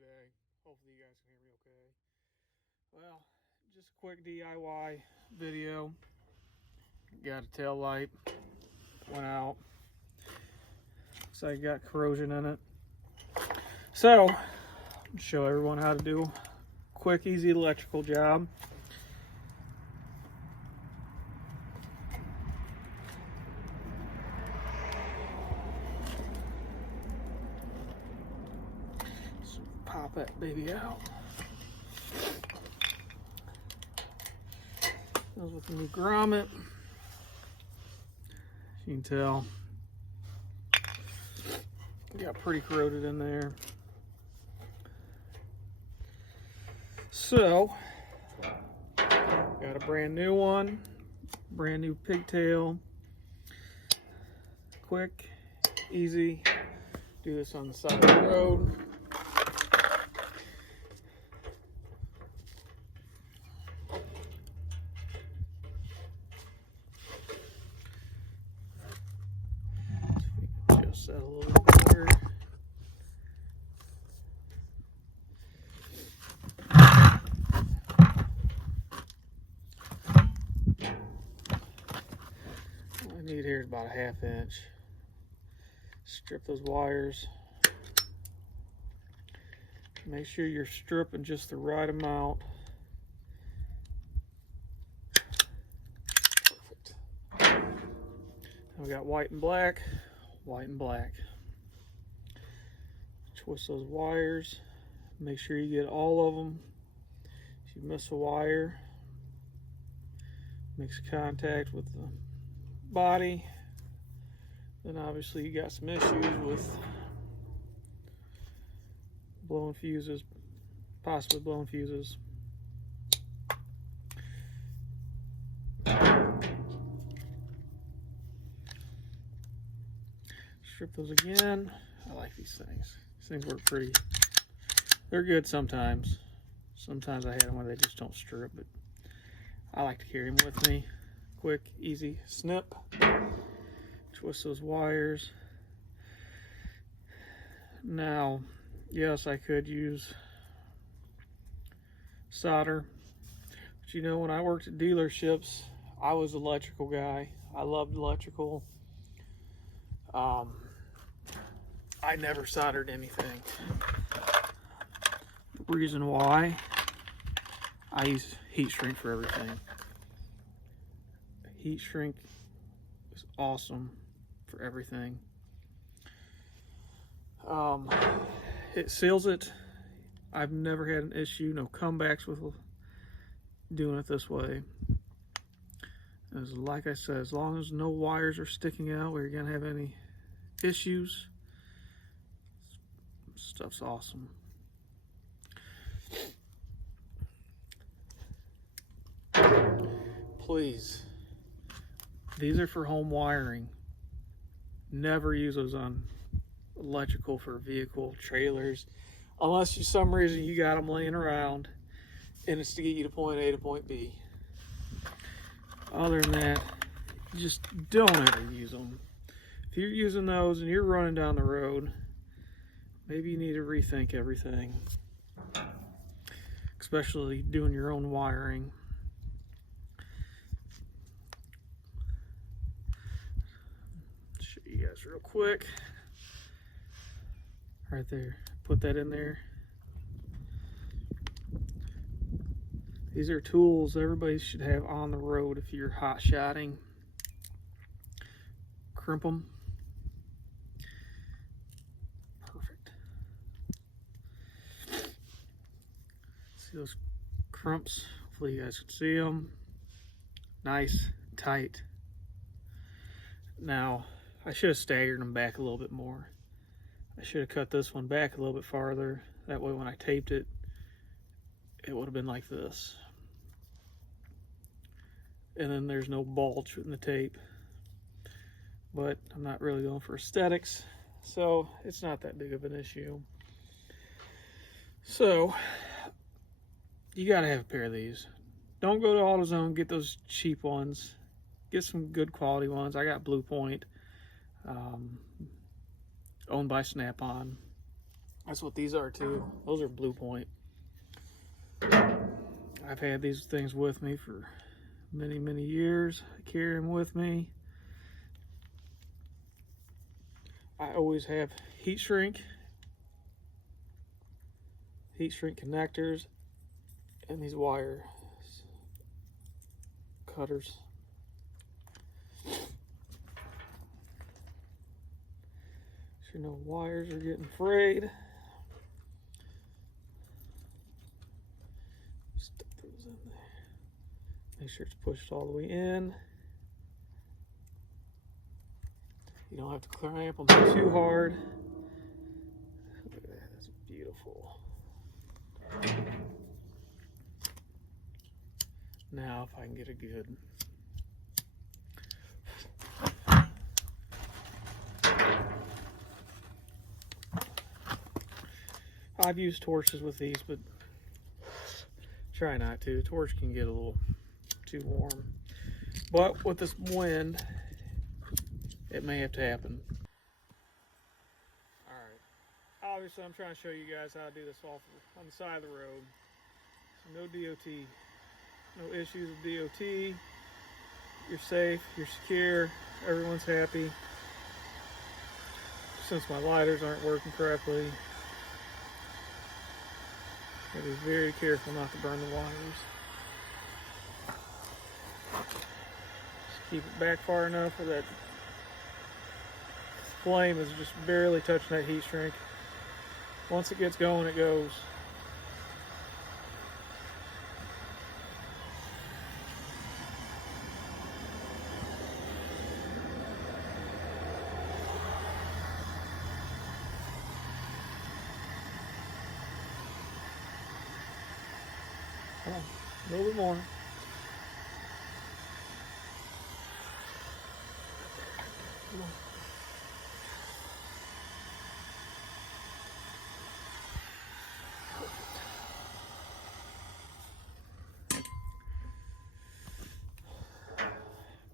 today. Hopefully you guys can hear me okay. Well, just a quick DIY video. Got a tail light, went out. Looks like it got corrosion in it. So, I'll show everyone how to do a quick, easy electrical job. So pop that baby out. Goes with the new grommet. As you can tell, got pretty corroded in there. So, got a brand new one, brand new pigtail. Quick, easy. Do this on the side of the road. Adjust that a little bit better. All I need here is about a 1/2 inch. Strip those wires. Make sure you're stripping just the right amount. Perfect. Now we got white and black, white and black. Twist those wires. Make sure you get all of them. If you miss a wire, makes contact with the body, then obviously you got some issues with blowing fuses, possibly blowing fuses. Strip those again. I like these things. These things work pretty. They're good sometimes. Sometimes I hate them when they just don't strip, but I like to carry them with me. Quick, easy snip. Twist those wires. Now, yes, I could use solder, but you know, when I worked at dealerships, I was an electrical guy. I loved electrical. I never soldered anything. Reason why, I use heat shrink for everything. Heat shrink is awesome for everything. It seals it. I've never had an issue, no comebacks with doing it this way. As like I said, as long as no wires are sticking out where you're gonna have any issues, stuff's awesome. Please, these are for home wiring. Never use those on electrical for vehicle trailers, unless for some reason you got them laying around and it's to get you to point A to point B. Other than that, just don't ever use them. If you're using those and you're running down the road, maybe you need to rethink everything, especially doing your own wiring. Show you guys real quick. Right there, put that in there. These are tools everybody should have on the road if you're hot shotting. Crimp them. Perfect. See those crumps? Hopefully you guys can see them. Nice, tight. Now, I should have staggered them back a little bit more. I should have cut this one back a little bit farther. That way when I taped it, it would have been like this. And then there's no bulge in the tape. But I'm not really going for aesthetics, so it's not that big of an issue. So, you gotta have a pair of these. Don't go to AutoZone, get those cheap ones. Get some good quality ones. I got Blue Point, owned by Snap-on. That's what these are too. Those are Blue Point. I've had these things with me for many years. I carry them with me. I always have heat shrink connectors, and these wire cutters. So no wires are getting frayed. Stick those in there. Make sure it's pushed all the way in. You don't have to clamp them too hard. Look at that, that's beautiful. Now if I can get a good I've used torches with these, but try not to. Torch can get a little too warm. But with this wind, it may have to happen. Alright. Obviously I'm trying to show you guys how to do this off on the side of the road. So no DOT. No issues with DOT. You're safe, you're secure, everyone's happy. Since my lighters aren't working correctly, gotta be very careful not to burn the wires. Just keep it back far enough where that flame is just barely touching that heat shrink. Once it gets going, it goes. Come on, a little bit more. Come on.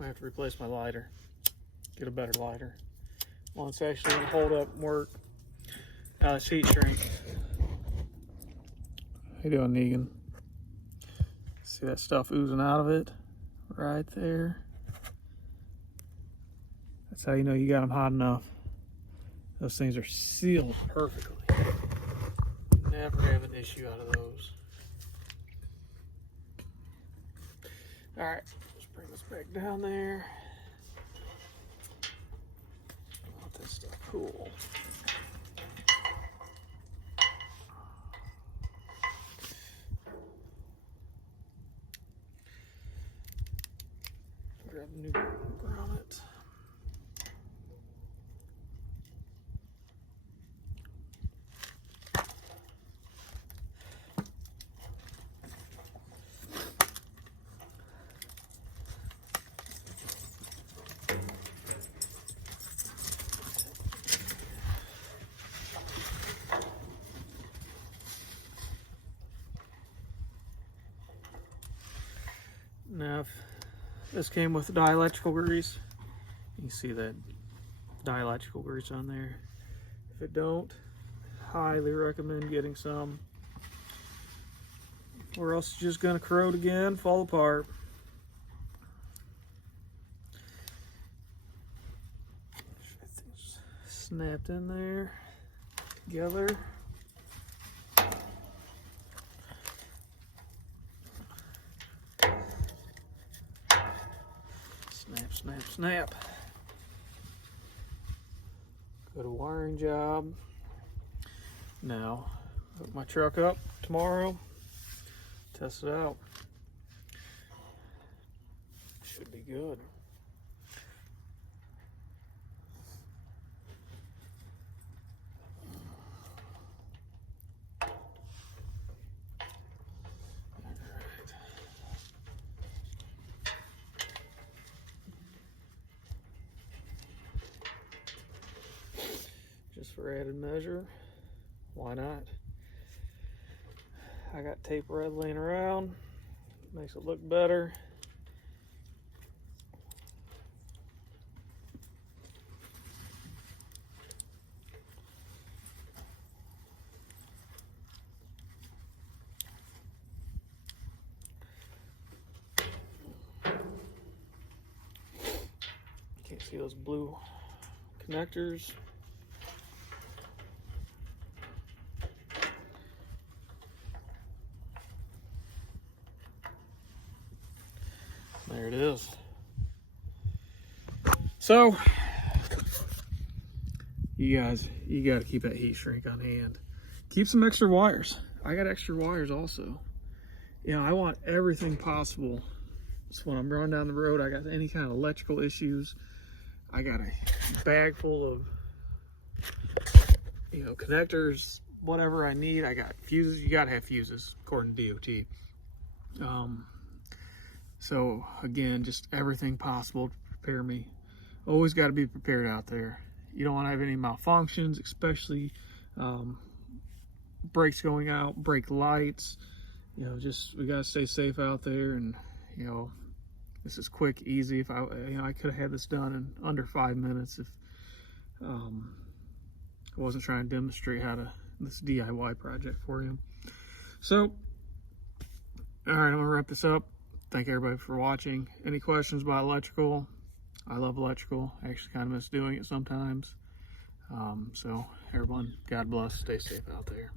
I have to replace my lighter. Get a better lighter. Well, it's actually gonna hold up and work. It's heat shrink. How you doing, Negan? See that stuff oozing out of it? Right there. That's how you know you got them hot enough. Those things are sealed perfectly. Never have an issue out of those. Alright, let's bring this back down there. Let that stuff cool. Grab a new grommet. Now, if this came with dielectrical grease, you can see that dielectrical grease on there. If it don't, highly recommend getting some, or else it's just gonna corrode again, fall apart. Everything's snapped in there together. Snap, snap, snap. Good wiring job. Now, hook my truck up tomorrow, test it out. Should be good. Just for added measure, why not? I got tape red laying around, makes it look better. See those blue connectors? There it is. So, you guys, you got to keep that heat shrink on hand. Keep some extra wires. I got extra wires also. You know, I want everything possible. So when I'm running down the road, I got any kind of electrical issues, I got a bag full of, you know, connectors, whatever I need. I got fuses. You got to have fuses according to DOT. So again, just everything possible to prepare me. Always got to be prepared out there. You don't want to have any malfunctions, especially brakes going out, brake lights. You know, just we got to stay safe out there. And you know, this is quick, easy. If I could have had this done in under 5 minutes if I wasn't trying to demonstrate how to this DIY project for you. So, all right, I'm gonna wrap this up. Thank everybody for watching. Any questions about electrical? I love electrical. I actually kind of miss doing it sometimes. So everyone, God bless. Stay safe out there.